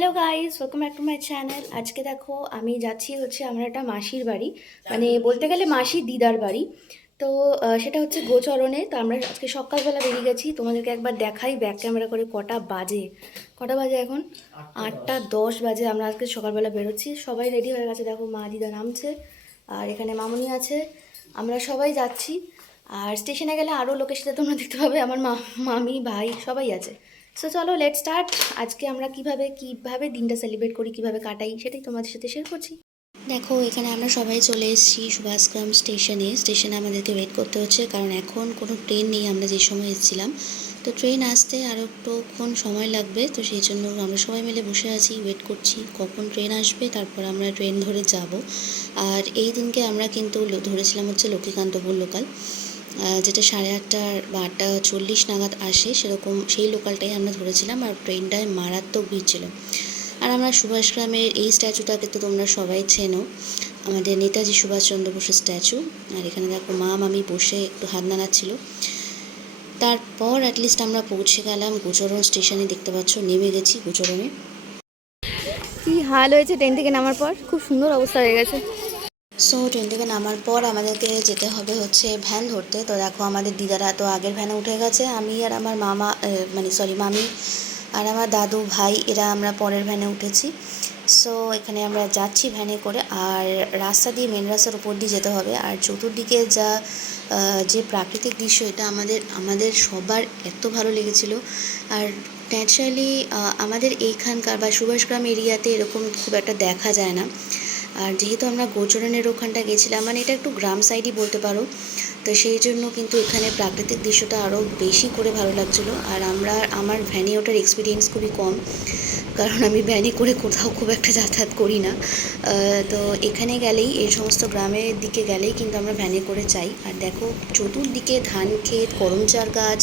Hello guys, welcome back to my channel. আজকে দেখো আমি যাচ্ছি হচ্ছে আমার একটা মাসির বাড়ি, মানে বলতে গেলে মাসির দিদার বাড়ি। তো সেটা হচ্ছে গোচরণে। তো আমরা আজকে সকালবেলা বেরিয়ে গেছি, তোমাদেরকে একবার দেখাই ব্যাক ক্যামেরা করে কটা বাজে এখন 8টা 10 বাজে। আমরা আজকে সকালবেলা বেরোচ্ছি, সবাই রেডি হয়ে গেছে। দেখো মা দিদা নামছে আর এখানে মামুনি আছে, আমরা সবাই যাচ্ছি। আর স্টেশনে গেলে আরও লোকের সাথে তোমরা দেখতে পাবে, আমার মামি ভাই সবাই আছে। সো চলো লেট স্টার্ট। আজকে আমরা কিভাবে দিনটা সেলিব্রেট করি, কিভাবে কাটাই, সেটাই তোমাদের সাথে শেয়ার করছি। দেখো এখানে আমরা সবাই চলে এসেছি সুভাষগ্রাম স্টেশনে আমাদেরকে ওয়েট করতে হচ্ছে, কারণ এখন কোনো ট্রেন নেই। আমরা যে সময় এসেছিলাম, তো ট্রেন আসতে আরও একটুক্ষণ সময় লাগবে। তো সেই জন্য আমরা সবাই মিলে বসে আছি, ওয়েট করছি কখন ট্রেন আসবে, তারপর আমরা ট্রেন ধরে যাব। আর এই দিনকে আমরা কিন্তু ধরেছিলাম হচ্ছে লক্ষ্মীকান্তপুর লোকাল, যেটা 8:30 বা 8:40 নাগাদ আসে, সেরকম সেই লোকালটাই আমরা ধরেছিলাম। আর ট্রেনটায় মারাত্মক ভিড় ছিল। আর আমরা সুভাষগ্রামের এই স্ট্যাচুটাকে তো তোমরা সবাই চেনো, আমাদের নেতাজি সুভাষচন্দ্র বসুর স্ট্যাচু। আর এখানে দেখো মা মামি বসে একটু হাত নাড়াচ্ছিল। তারপর অ্যাটলিস্ট আমরা পৌঁছে গেলাম গোচরণ স্টেশনে। দেখতে পাচ্ছ নেমে গেছি গোচরণে। কি হাল হয়েছে ট্রেন থেকে নামার পর, খুব সুন্দর অবস্থা হয়ে গেছে। সো ট্রেন থেকে নামার পর আমাদেরকে যেতে হবে হচ্ছে ভ্যান ধরতে। তো দেখো আমাদের দিদারা তো আগের ভ্যানে উঠে গেছে, আমি আর আমার মামি আর আমার দাদু ভাই এরা আমরা পরের ভ্যানে উঠেছি। সো এখানে আমরা যাচ্ছি ভ্যানে করে। আর রাস্তা দিয়ে মেন রাস্তার উপর দিয়ে যেতে হবে। আর চতুর্দিকে যে প্রাকৃতিক দৃশ্য, এটা আমাদের সবার এত ভালো লেগেছিল। আর ন্যাচারালি আমাদের এইখানকার বা সুভাষগ্রাম এরিয়াতে এরকম খুব একটা দেখা যায় না। আর যেহেতু আমরা গোচরণের ওখানটা গেছিলাম, মানে এটা একটু গ্রাম সাইডই বলতে পারো, তো সেই জন্য কিন্তু এখানে প্রাকৃতিক দৃশ্যটা আরও বেশি করে ভালো লাগছিলো। আর আমার ভ্যানে ওঠার এক্সপিরিয়েন্স খুবই কম, কারণ আমি ভ্যানে করে কোথাও খুব একটা যাতায়াত করি না। তো এখানে গেলেই, এই সমস্ত গ্রামের দিকে গেলেই কিন্তু আমরা ভ্যানে করে যাই। আর দেখো চতুর্দিকে ধান ক্ষেত, করমচার গাছ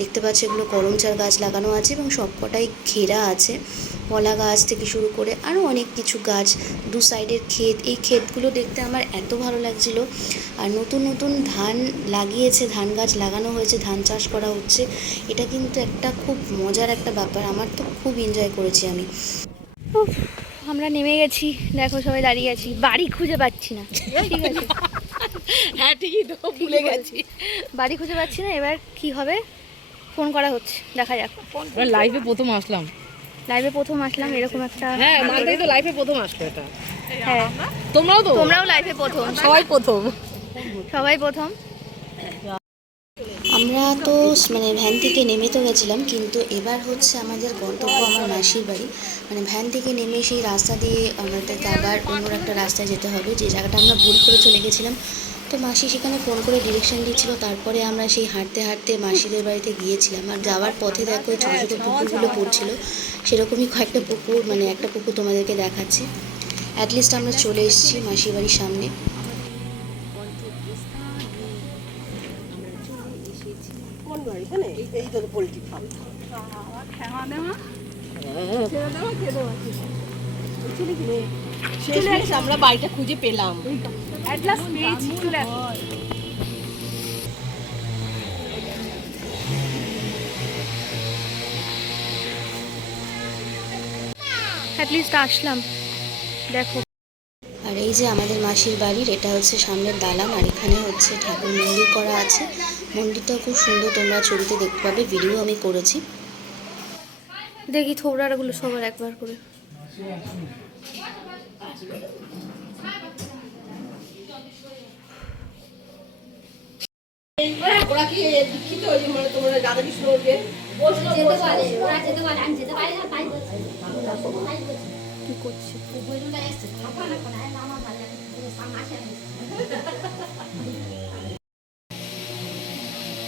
দেখতে পাচ্ছি, এগুলো করমচার গাছ লাগানো আছে এবং সবকটাই ঘেরা আছে। কলা গাছ থেকে শুরু করে আরও অনেক কিছু গাছ, দু সাইডের ক্ষেত। এই ক্ষেতগুলো দেখতে আমার এত ভালো লাগছিল। আর নতুন নতুন ধান লাগিয়েছে, ধান গাছ লাগানো হয়েছে, ধান চাষ করা হচ্ছে। এটা কিন্তু একটা খুব মজার একটা ব্যাপার, আমার তো খুব এনজয় করেছি আমি। আমরা নেমে গেছি, দেখো সবাই দাঁড়িয়ে আছি, বাড়ি খুঁজে পাচ্ছি না। ঠিক আছে, হ্যাঁ ঠিকই তো, ভুলে গেছি, বাড়ি খুঁজে পাচ্ছি না। এবার কি হবে, ফোন করা হচ্ছে, দেখা যাক। লাইভে প্রথম আসলাম এরকম একটা, হ্যাঁ মানতেই তো লাইফে প্রথম আসলো এটা। হ্যাঁ তোমরাও লাইফে প্রথম, সবাই প্রথম। আমরা তো মানে ভ্যান থেকে নেমে তো গেছিলাম, কিন্তু এবার হচ্ছে আমাদের গন্তব্য আমার মাসির বাড়ি। মানে ভ্যান থেকে নেমে সেই রাস্তা দিয়ে আমাদেরকে আবার অন্য একটা রাস্তায় যেতে হবে, যে জায়গাটা আমরা ভুল করে চলে গেছিলাম। তো মাসি সেখানে ফোন করে ডিরেকশন দিচ্ছিল, তারপরে আমরা সেই হাঁটতে হাঁটতে মাসিদের বাড়িতে গিয়েছিলাম। আর যাওয়ার পথে দেখো ওই ছোটো ছোটো পুকুরগুলো পড়ছিল, সেরকমই কয়েকটা পুকুর, মানে একটা পুকুর তোমাদেরকে দেখাচ্ছি। অ্যাটলিস্ট আমরা চলে এসেছি মাসির বাড়ির সামনে। আমরা বাড়িটা খুঁজে পেলাম। অ্যাটলিস্ট আসলাম, দেখো। আর এই যে আমাদের মাসির বাড়ির, এটা হচ্ছে সামনের দালান। আর এখানে হচ্ছে ঠাকুর মন্দির করা আছে, মন্দিরটাও খুব সুন্দর, তোমরা ছবিতে দেখতে পাবে, ভিডিও আমি করেছি। দেখি থোবড়াগুলো সবার একবার করে। ওরা কি দীক্ষিত, মানে তোমরা রাধা কৃষ্ণ ওকে যেতে পারে, ওরা যেতে পারে, আমি যেতে পারি না, তাই বলছি। কি করছে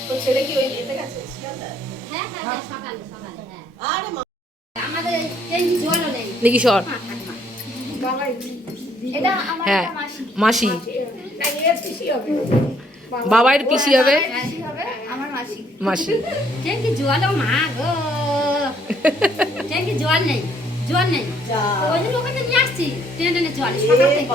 তো ছেলে কি ওই এতে গেছে? হ্যাঁ হ্যাঁ সকালে হ্যাঁ। আরে আমাদের এই জলও নেই দেখি সর। এটা আমার হ্যাঁ মাসি, বাবার পিসি হবে, আমার মাসি। মাসি। ট্যাঙ্কি জলও মা গো, ট্যাঙ্কি জল নেই, ওই জন্য ওখানে নিয়ে আসছি টেনে জল সকাল থেকে।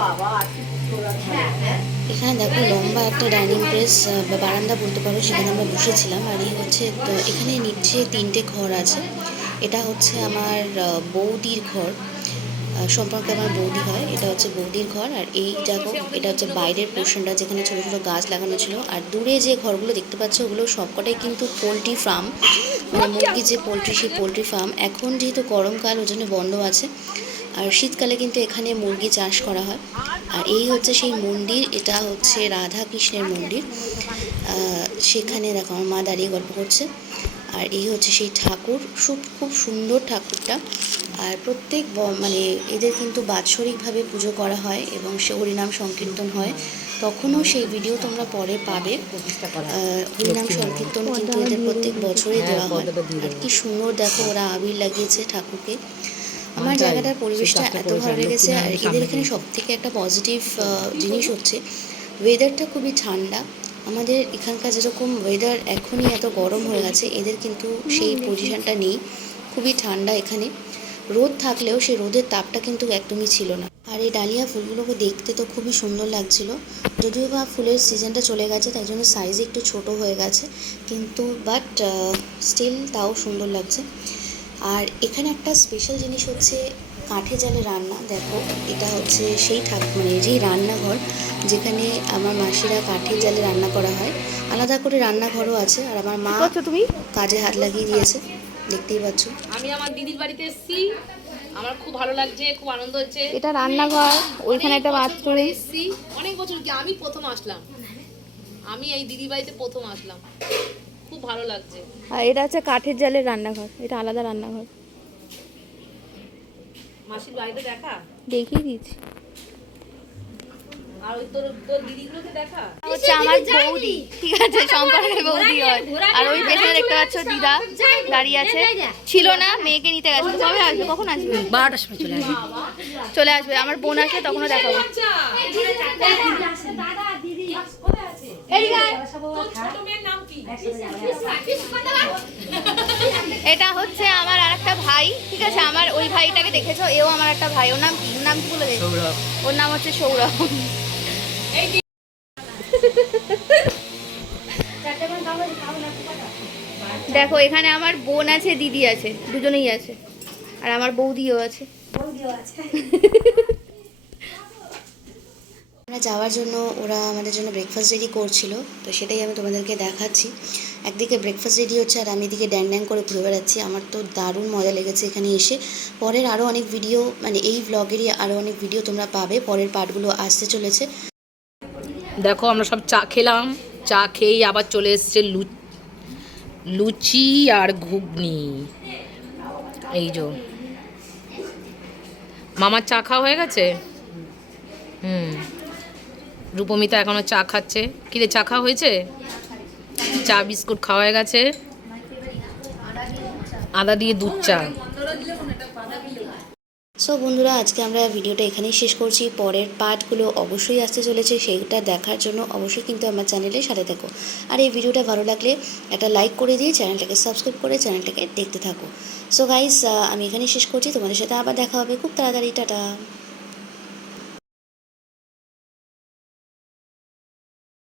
এখানে দেখো লম্বা একটা ডাইনিং প্লেস বা বারান্দা বলতে পারো, সেখানে আমরা বসেছিলাম। আর এই হচ্ছে, তো এখানে নিচে 3টে ঘর আছে। এটা হচ্ছে আমার বৌদির ঘর, সম্পর্কে আমার বৌদি হয়। এটা হচ্ছে বৌদির ঘর। আর এই দেখো, এটা হচ্ছে বাইরের পোর্শনটা যেখানে ছোটো ছোটো গাছ লাগানো ছিল। আর দূরে যে ঘরগুলো দেখতে পাচ্ছ ওগুলো সবকটাই কিন্তু পোলট্রি ফার্ম, মানে মুরগির যে পোলট্রি, সেই পোলট্রি ফার্ম। এখন যেহেতু গরমকাল ওই জন্য বন্ধ আছে, আর শীতকালে কিন্তু এখানে মুরগি চাষ করা হয়। আর এই হচ্ছে সেই মন্দির, এটা হচ্ছে রাধা কৃষ্ণের মন্দির। সেখানে দেখো আমার মা দাঁড়িয়ে গল্প করছে। আর এই হচ্ছে সেই ঠাকুর, খুব সুন্দর ঠাকুরটা। আর প্রত্যেক মানে এদের কিন্তু বাৎসরিকভাবে পুজো করা হয় এবং সে হরিনাম সংকীর্তন হয়। তখনও সেই ভিডিও তোমরা পরে পাবে। হরিনাম সংকীর্তন কিন্তু এদের প্রত্যেক বছরই দেওয়া হয়। আর কি সুন্দর দেখো, ওরা আবির লাগিয়েছে ঠাকুরকে। আমার জায়গাটার পরিবেশটা এত ভালো লেগেছে। আর এদের এখানে সব থেকে একটা পজিটিভ জিনিস হচ্ছে ওয়েদারটা খুবই ঠান্ডা। আমাদের এখানকার যেরকম ওয়েদার এখনই এত গরম হয়ে গেছে, এদের কিন্তু সেই পজিশনটা নেই, খুবই ঠান্ডা এখানে। রোদ থাকলেও সেই রোদের তাপটা কিন্তু একদমই ছিল না। আর এই ডালিয়া ফুলগুলোকে দেখতে তো খুবই সুন্দর লাগছিল, যদিও বা ফুলের সিজনটা চলে গেছে তাই জন্য সাইজ একটু ছোট হয়ে গেছে, কিন্তু বাট স্টিল তাও সুন্দর লাগছে। আর এখানে একটা স্পেশাল জিনিস হচ্ছে কাঠে জালে রান্না। দেখো, এটা হচ্ছে সেই মানে যেই রান্নাঘর যেখানে আমার মাসিরা কাঠের জালে রান্না করা হয়। আলাদা করে রান্নাঘরও আছে। আর আমার মা তুমি কাজে হাত লাগিয়ে দিয়েছে, দেখতেই পাচ্ছ। আমি আমার দিদির বাড়িতে এসেছি, আমার খুব ভালো লাগছে, খুব আনন্দ হচ্ছে। এটা রান্নাঘর, ওইখানে একটা বাথরুম। এসেছি অনেক বছর কি, আমি প্রথম আসলাম, আমি এই দিদির বাড়িতে প্রথম আসলাম, খুব ভালো লাগছে। আর এটা হচ্ছে কাঠের জালের রান্নাঘর, এটা আলাদা রান্নাঘর। মাসির বাড়িতে দেখা, দেখিয়ে দিচ্ছি। আর ওই তোর দিদিগুলোকে দেখা। হচ্ছে আমার বৌদি, ঠিক আছে, সম্পর্কের বৌদি হয়। আর ওই পেছনে দেখতে পাচ্ছ দিদা দাঁড়িয়ে আছে, ছিল না, মেয়েকে নিতে গেছে। কবে আসবে, কখন আসবে? 12টার সময় চলে আসবে। চলে আসবে। আমার বোন আসবে, তখনও দেখাবো। এটা হচ্ছে আমার আরেকটা ভাই, ঠিক আছে, আমার ওই ভাইটাকে দেখেছো, এও আমার একটা ভাই। ওর নাম কি, ওর নাম কি বলে গেছে? ওর নাম হচ্ছে সৌরভ। দেখো, এখানে আমার বোন আছে, দিদি আছে, দুজনেই আছে। আর আমার বৌদিও আছে। আমরা যাওয়ার জন্য ওরা আমাদের জন্য ব্রেকফাস্ট রেডি করছিল, তো সেটাই আমি তোমাদেরকে দেখাচ্ছি। একদিকে ব্রেকফাস্ট রেডি হচ্ছে আর আমি এদিকে ড্যাং ড্যাং করে ঘুরে বেড়াচ্ছি। আমার তো দারুণ মজা লেগেছে এখানে এসে। পরের আরও অনেক ভিডিও, মানে এই ব্লগেরই আরও অনেক ভিডিও তোমরা পাবে, পরের পার্টগুলো আসতে চলেছে। দেখো, আমরা সব চা খেলাম, চা খেয়েই আবার চলে এসছে লুচি আর ঘুগনি। এই যে মামার চা খাওয়া হয়ে গেছে। রূপমিতা এখনো চা খাচ্ছে। কিরে, চা খাওয়া হয়েছে? চা বিস্কুট খাওয়া হয়ে গেছে, আদা দিয়ে দুধ চা। সো বন্ধুরা, আজকে আমরা ভিডিওটা এখানেই শেষ করছি। পরের পার্টগুলো অবশ্যই আসতে চলেছে, সেইটা দেখার জন্য অবশ্যই কিন্তু আমার চ্যানেলের সাথে থাকো। আর এই ভিডিওটা ভালো লাগলে একটা লাইক করে দিয়ে চ্যানেলটাকে সাবস্ক্রাইব করে চ্যানেলটাকে দেখতে থাকো। সো গাইস, আমি এখানেই শেষ করছি। তোমাদের সাথে আবার দেখা হবে খুব তাড়াতাড়ি। টাটা।